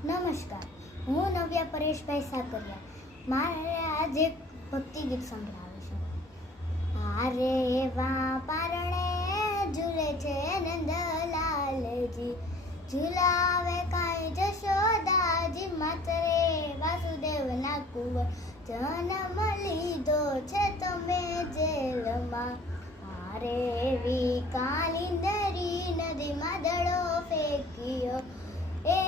નમસ્કાર, હું નવ્યા પરેશભાઈ સાકરિયા. મારે આજે એક ભક્તિ ગીત સંભળાવ્યું છે. આરે વા પારણે ઝૂલે છે નંદલાલજી, ઝૂલાવે કાંઈ જશોદાજી, માતરે વાસુદેવના કુંવર જન્મ લીધો છે તમે જેલમાં. આરે એવી કાલિંદરી નદીમાં દડો ફેંક્યો, એ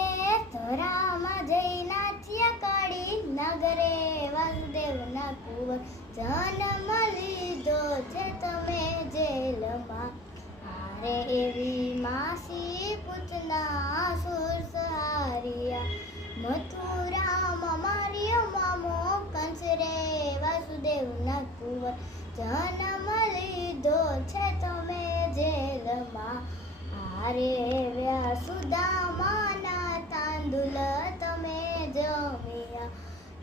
ધરામાં જઈ નાચ્યા કાળી, નગરે વાસુદેવના કુંવર જન્મ લીધો છે તમે જેલમાં. આરે એવી માસી પૂતના સુર સહારિયા, મથુરામાં માર્યો મામો કંસ રે, વાસુદેવના કુંવર જન્મ લીધો છે તમે જેલમાં. આરે વ્યાસુદામાના તાંદુલ તમે જમ્યા,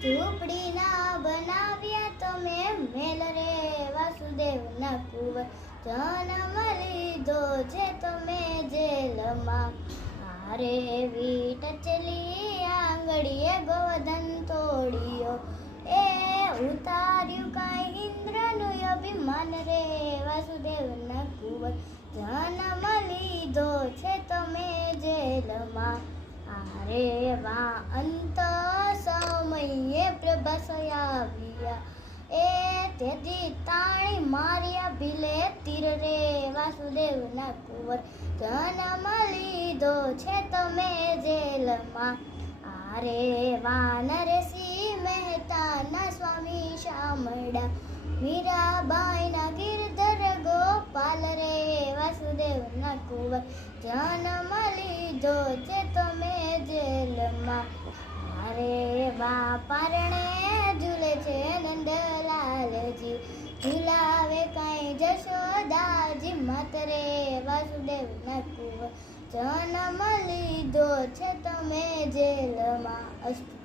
ઝૂંપડીના બનાવ્યા તમે મેલ રે, વાસુદેવના કુંવર જન્મ લીધો છે તમે જેલમાં. આરે ટચલી આંગળીએ ગોવર્ધન તોડ્યો, એ ઉતાર્યું કાંઈ ઇન્દ્રનું અભિમાન રે, વાસુદેવના કુંવર જન્મ લીધો છે તમે જેલમાં. આરે વા અંત સમયે પ્રભાસ આવ્યા, એ તેથી તાણી માર્યા ભીલે તીર રે, વાસુદેવના કુંવર જન્મ લીધો છે તમે જેલમાં. આરે વા નરસિંહ મહેતાના સ્વામી શામળા, મીરાબાઈના ગિરધર ગોપાલ રે, વાસુદેવના કુંવર જન્મ લીધો છે તમે જેલમાં. આરે વા પારણે ઝૂલે છે નંદલાલજી, ઝૂલાવે કાંઈ જશોદાજી, માતરે વાસુદેવના કુંવર જન્મ લીધો છે તમે જેલમાં. અસ્તુ.